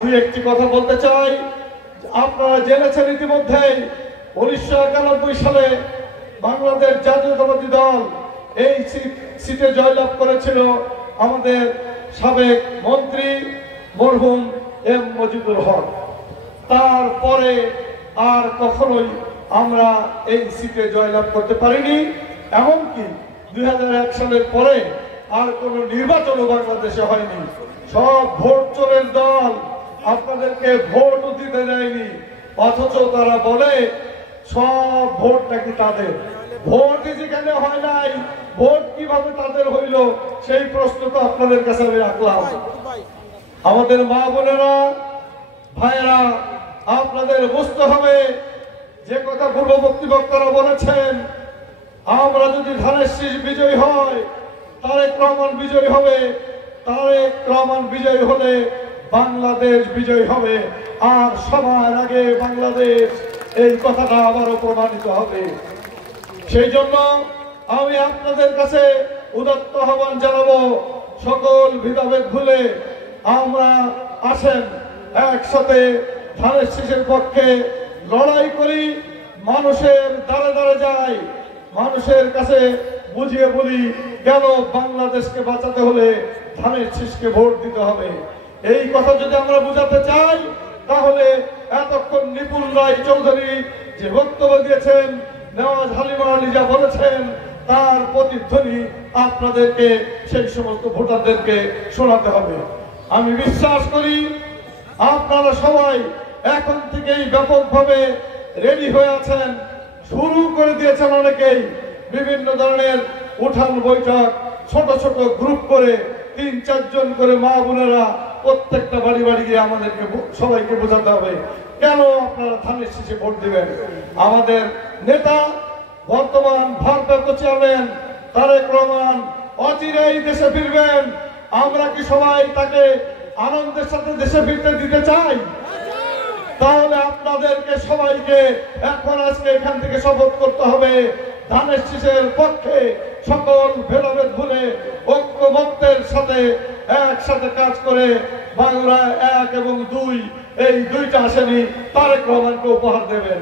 দুই একটি কথা বলতে চাই। আপনারা জেনেছেন ইতিমধ্যে 1991 সালে বাংলাদেশ জাতীয়তাবাদী দল এই সিটে জয়লাভ করেছিল আমাদের সাবেক মন্ত্রী মরহুম এম মজিবুর হক। তারপরে আর কখনোই আমরা এই সিটে জয়লাভ করতে পারিনি। এমনকি 2001 সালের পরে আর কোন নির্বাচনও বাংলাদেশে হয়নি। সব ভোট চোরের দল, আপনাদেরকে ভোট দিতে দেয়নি, অথচ তারা বলে সব ভোট নাকি তাদের। ভোট যেখানে হয় নাই, ভোট কিভাবে তাদের হইল সেই প্রশ্ন তো আপনাদের কাছে আমি রাখলাম। আমাদের মা বোনেরা, ভাইয়েরা, আপনাদের বুঝতে হবে যে কথা পূর্ববর্তী বক্তারা বলেছেন, আমরা যদি ধানের শীষ বিজয়ী হয়, তারেক রহমান বিজয়ী হবে, তারেক রহমান বিজয়ী হলে বাংলাদেশ বিজয়ী হবে। আর সবার আগে বাংলাদেশ, এই কথাটা আবারও প্রমাণিত হবে। সেই জন্য আমি আপনাদের কাছে উদাত্ত আহ্বান জানাবো, সকল ভেদাভেদ ভুলে আমরা আসেন একসাথে ধানের শীষের পক্ষে লড়াই করি, মানুষের দ্বারে দ্বারে যাই, মানুষের কাছে বুঝিয়ে বলি কেন বাংলাদেশকে বাঁচাতে হলে ধানের শীষকে ভোট দিতে হবে। এই কথা যদি আমরা বুঝাতে চাই, তাহলে এতক্ষণ নিপুণ রায় চৌধুরী যে বক্তব্য দিয়েছেন, নেওয়াজ হালিমা আলী যা বলেছেন, তার প্রতিধ্বনি আপনাদেরকে সেই সমস্ত ভোটারদেরকে শোনাতে হবে। আমি বিশ্বাস করি আপনারা সবাই এখন থেকেই ব্যাপকভাবে রেডি হয়ে আছেন, শুরু করে দিয়েছেন অনেকেই বিভিন্ন ধরনের উঠান বৈঠক, ছোট ছোট গ্রুপ করে 3-4 জন করে মা বোনেরা প্রত্যেকটা বাড়ি বাড়ি গিয়ে আমাদেরকে সবাইকে বোঝাতে হবে কেন আপনারা ধানের শীষে ভোট দিবেন। আমাদের নেতা বর্তমান ভারপ্রাপ্ত চেয়ারম্যান তারেক রহমান অচিরেই দেশে ফিরবেন। আমরা কি সবাই তাকে আনন্দের সাথে দেশে ফিরতে দিতে চাই? তাহলে আপনাদেরকে সবাইকে এখন আজকে এখান থেকে শপথ করতে হবে ধানের শীষের পক্ষে, সকল ভেদাভেদ ভুলে ঐক্যমত্যের সাথে একসাথে কাজ করে বাংলা 1 এবং 2 এই দুইটা আসেনি তারেক রহমানকে উপহার দেবেন।